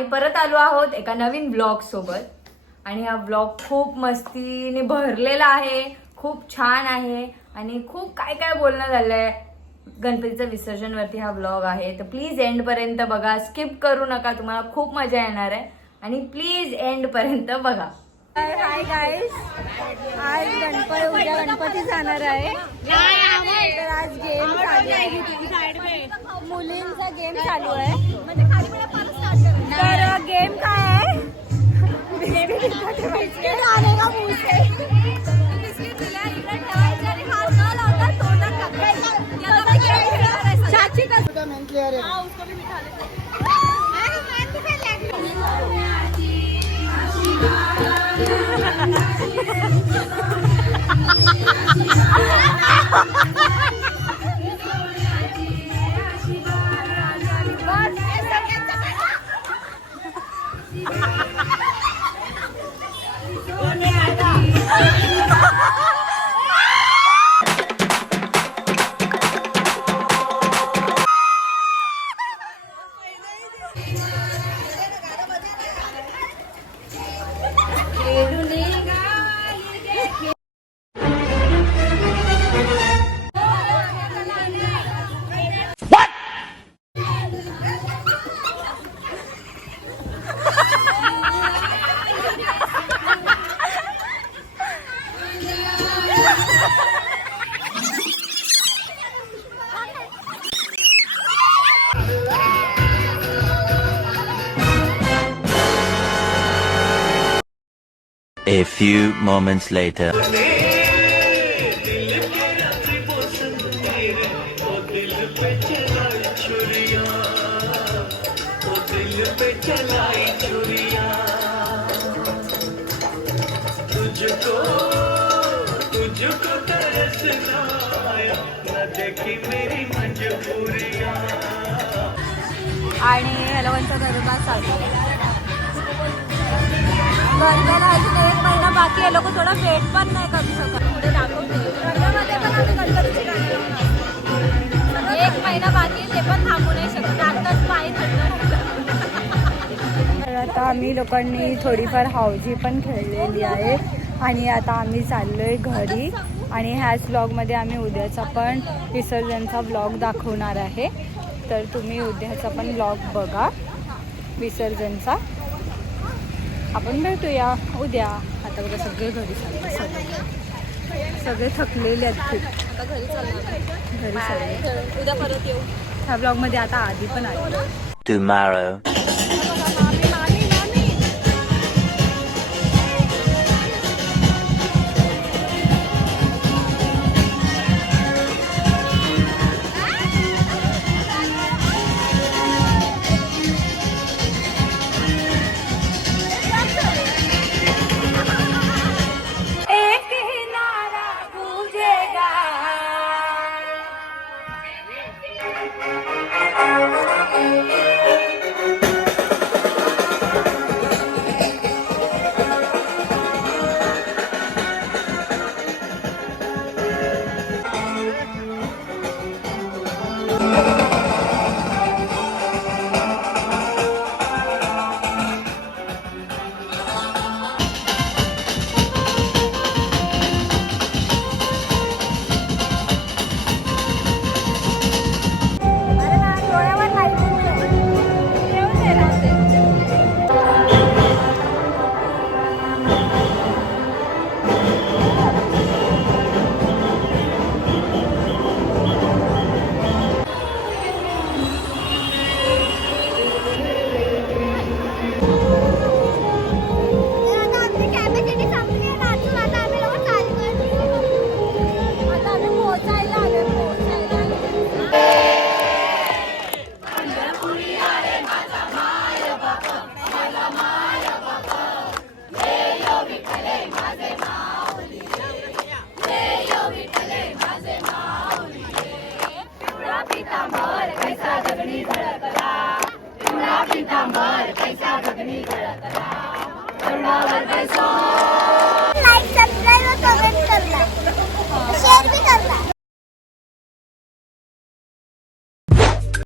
आम्ही परत आलो आहोत एका नवीन ब्लॉग सोबत आणि हा ब्लॉग खूप मस्तीने भरलेला आहे, खूप छान आहे आणि खूप काय काय बोलणं झालंय. गणपतीचं विसर्जन वरती हा ब्लॉग आहे, तर प्लीज एंड पर्यंत बघा, स्किप करू नका, तुम्हाला खूप मजा येणार आहे आणि प्लीज एंड पर्यंत बघा. हाय गाईस, आज उद्या गणपती जाणार आहे. तर आज गेम चालू आहे, मुलींचा गेम चालू आहे. तर गेम काय आहे? बिस्किट आने का मुंह से बिस्किट दिला, इकडे ठेवायचे आणि हात न लावता तोंडात टाकायचं. चाची का मेन प्लेयर है, हां उसको भी बिठा लेते. A few moments later. तुझको तरसना आया, न देखी मेरी मजबूरियां. आणि हॅलोवनचा गरबा चालू आहे. गरब्याला अजून 1 महिना बाकी आहे. लोक थोडा वेट पण नाही करू शकत. पुढे दाखवते गरब्यामध्ये पण आम्ही गणपतीची गाणी लावणार. 1 महिना बाकी आहे, ते पण थांबू नाही शकत. आत्ताच पाय थंड. आता आम्ही लोकांनी थोडीफार हावजी पण खेळलेली आहे आणि आता आम्ही चाललोय घरी. आणि ह्याच ब्लॉगमध्ये आम्ही उद्याचा पण विसर्जनचा ब्लॉग दाखवणार आहे. तर तुम्ही उद्याचा पण ब्लॉग बघा विसर्जनचा. आपण भेटूया उद्या. आता बघा सगळे घरी सगळे थकलेले आहेत खूप. आता घरी चालले, उद्या परत येऊ. ह्या ब्लॉगमध्ये आता आधी पण आहे. Tomorrow. पितांबर कैसा गगनी गळतला, तोंडावर कैसा